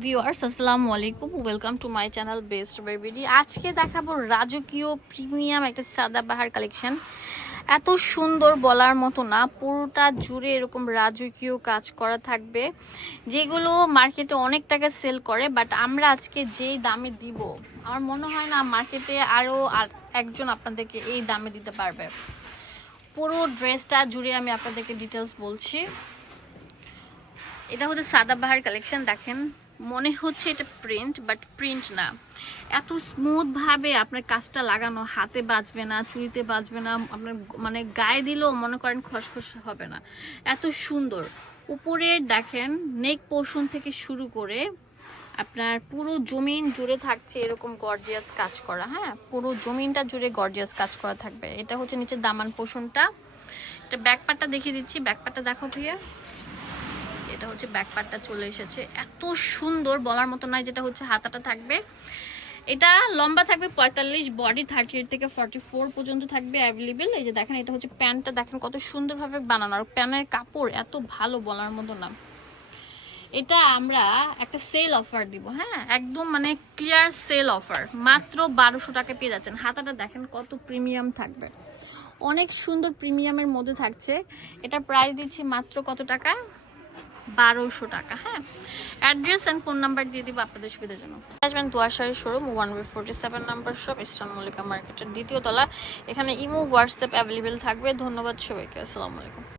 Viewers, আসসালামু আলাইকুম। Welcome to my channel best বেবিডি আজকে দেখাবো রাজকীয় প্রিমিয়াম একটা সাদাবাহার কালেকশন এত সুন্দর বলার মতো না, পুরোটা জুড়ে এরকম রাজকীয় কাজ করা থাকবে, যেগুলো মার্কেটে অনেক টাকা সেল করে বাট আমরা আজকে যেই দামে দিব, আমার মনে হয় না মার্কেটে আরও একজন আপনাদেরকে এই দামে দিতে পারবে। পুরো ড্রেসটা জুড়ে আমি আপনাদেরকে ডিটেলস বলছি। এটা হচ্ছে সাদাবাহার কালেকশন দেখেন। মনে হচ্ছে এটা প্রিন্ট বাট প্রিন্ট না। এত স্মুথ ভাবে আপনার কাজটা লাগানো, হাতে বাজবে না, চুড়িতে বাজবে না, আপনার মানে গায়ে দিলেও মনে করেন খসখস হবে না। এত সুন্দর। উপরের দেখেন নেক পোর্শন থেকে শুরু করে আপনার পুরো জমিন জুড়ে থাকছে এরকম গর্জিয়াস কাজ করা হ্যাঁ? পুরো জমিনটা জুড়ে গর্জিয়াস কাজ করা থাকবে। এটা হচ্ছে নিচে দামান পোষণটা এটা ব্যাকপারটা দেখিয়ে দিচ্ছি। ব্যাকপারটা দেখো ভাইয়া। এটা হচ্ছে ব্যাক পার্টটা চলে এসেছে। এত সুন্দর বলার মতো নয় যেটা হচ্ছে হাতাটা থাকবে। এটা লম্বা থাকবে পঁয়তাল্লিশ বডি থার্টি এইট থেকে ফর্টি ফোর পর্যন্ত থাকবে অ্যাভেলেবেল এই যে দেখেন, এটা হচ্ছে প্যান্টটা, দেখেন কত সুন্দরভাবে বানানো। আর প্যানের কাপড় এত ভালো বলার মতো না। এটা আমরা একটা সেল অফার দিব হ্যাঁ? একদম মানে ক্লিয়ার সেল অফার মাত্র বারোশো টাকা পেয়ে যাচ্ছেন। হাতাটা দেখেন কত প্রিমিয়াম থাকবে। অনেক সুন্দর প্রিমিয়ামের মধ্যে থাকছে। এটা প্রাইস দিচ্ছি মাত্র কত টাকা? বারোশো টাকা হ্যাঁ? ফোন নাম্বার দিয়ে দিব আপনাদের সুবিধার জন্য। Showroom one seven number Mallika মার্কেটের দ্বিতীয় তলা। এখানে ইমো হোয়াটসঅ্যাপ অ্যাভেলেবেল থাকবে। ধন্যবাদ সবাইকে। আসসালামু আলাইকুম।